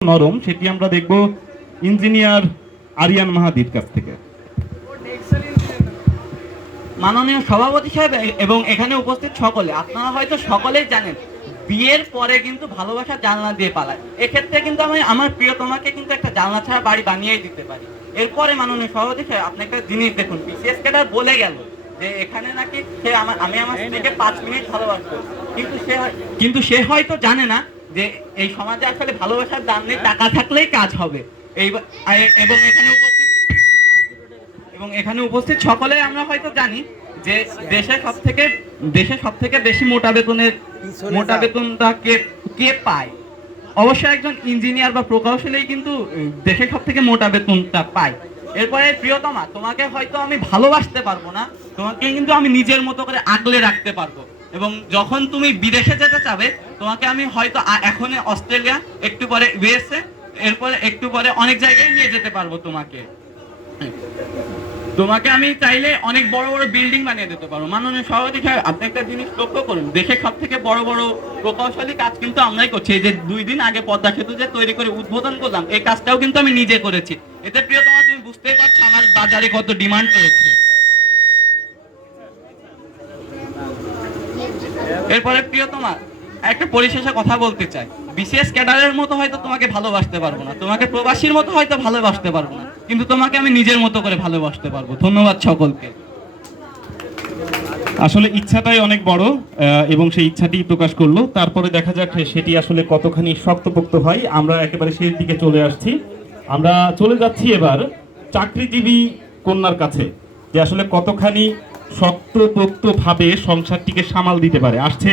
নরম সেটি আমরা দেখব ইঞ্জিনিয়ার আরিয়ান মাহাদির কাছ থেকে। মাননীয় সভাপতি সাহেব এবং এখানে উপস্থিত সকলে, আপনারা হয়তো সকলেই জানেন বিয়ের পরে কিন্তু ভালোবাসা জানলা দিয়ে পালায়। এক্ষেত্রে কিন্তু আমি আমার প্রিয়তমাকে কিন্তু একটা জানলা ছাড়া বাড়ি বানিয়েই দিতে পারি। এরপরে মাননীয় সভাপতি সাহেব আপনি একটা জিনিস দেখুন, বিসিএস ক্যাডার বলে গেল যে এখানে নাকি আমি আমার স্ত্রীকে 5 মিনিট ভালোবাসবো, কিন্তু সে হয়তো জানে না যে এই সমাজে আসলে ভালোবাসার দাম নেই, টাকা থাকলেই কাজ হবে। এই এবং এখানে উপস্থিত সকলে আমরা হয়তো জানি যে দেশে সব থেকে বেশি মোটা বেতনটা কে পায়। অবশ্যই একজন ইঞ্জিনিয়ার বা প্রকৌশলী কিন্তু দেশে সব থেকে মোটা বেতনটা পায়। এরপরে প্রিয়তমা, তোমাকে হয়তো আমি ভালোবাসতে পারবো না, তোমাকে কিন্তু আমি নিজের মতো করে আগলে রাখতে পারবো। এবং যখন তুমি বিদেশে যেতে চাবে, তোমাকে আমি হয়তো এখন অস্ট্রেলিয়া, একটু পরে ইউএসএ, এরপরে একটু পরে অনেক জায়গায় নিয়ে যেতে পারবো। তোমাকে আমি চাইলে অনেক বড় বড় বিল্ডিং বানিয়ে দিতে পারবো। মাননীয় সভাপতি সাহেব, আপনি একটা জিনিস লক্ষ্য করুন, দেশের সব থেকে বড় বড় প্রকৌশলী কাজ কিন্তু আমরাই করছি। এই যে 2 দিন আগে পদ্মা সেতু যে তৈরি করে উদ্বোধন করলাম, এই কাজটাও কিন্তু আমি নিজে করেছি। এতে প্রিয়তমা, তুমি বুঝতেই পারছো আমার বাজারে কত ডিমান্ড রয়েছে। এরপরে প্রিয়তমা, একটা পরিশেষে কথা বলতে চাই, বিসিএস ক্যাডারের মতো হয়তো তোমাকে ভালোবাসতে পারবো না, তোমাকে প্রবাসীর মতো হয়তো ভালোবাসতে পারবো না, কিন্তু তোমাকে আমি নিজের মতো করে ভালোবাসতে পারবো। ধন্যবাদ সকলকে। আসলে ইচ্ছাটাই অনেক বড় এবং সেই ইচ্ছাটি প্রকাশ করলো। তারপরে দেখা যাক সেটি আসলে কতখানি শক্তপোক্ত হয়। আমরা একেবারে সেই দিকে চলে আসছি। আমরা চলে যাচ্ছি এবার চাকরিজীবী কন্যার কাছে, যে আসলে কতখানি শক্তপোক্ত ভাবে সংসারটিকে সামাল দিতে পারে। আসছে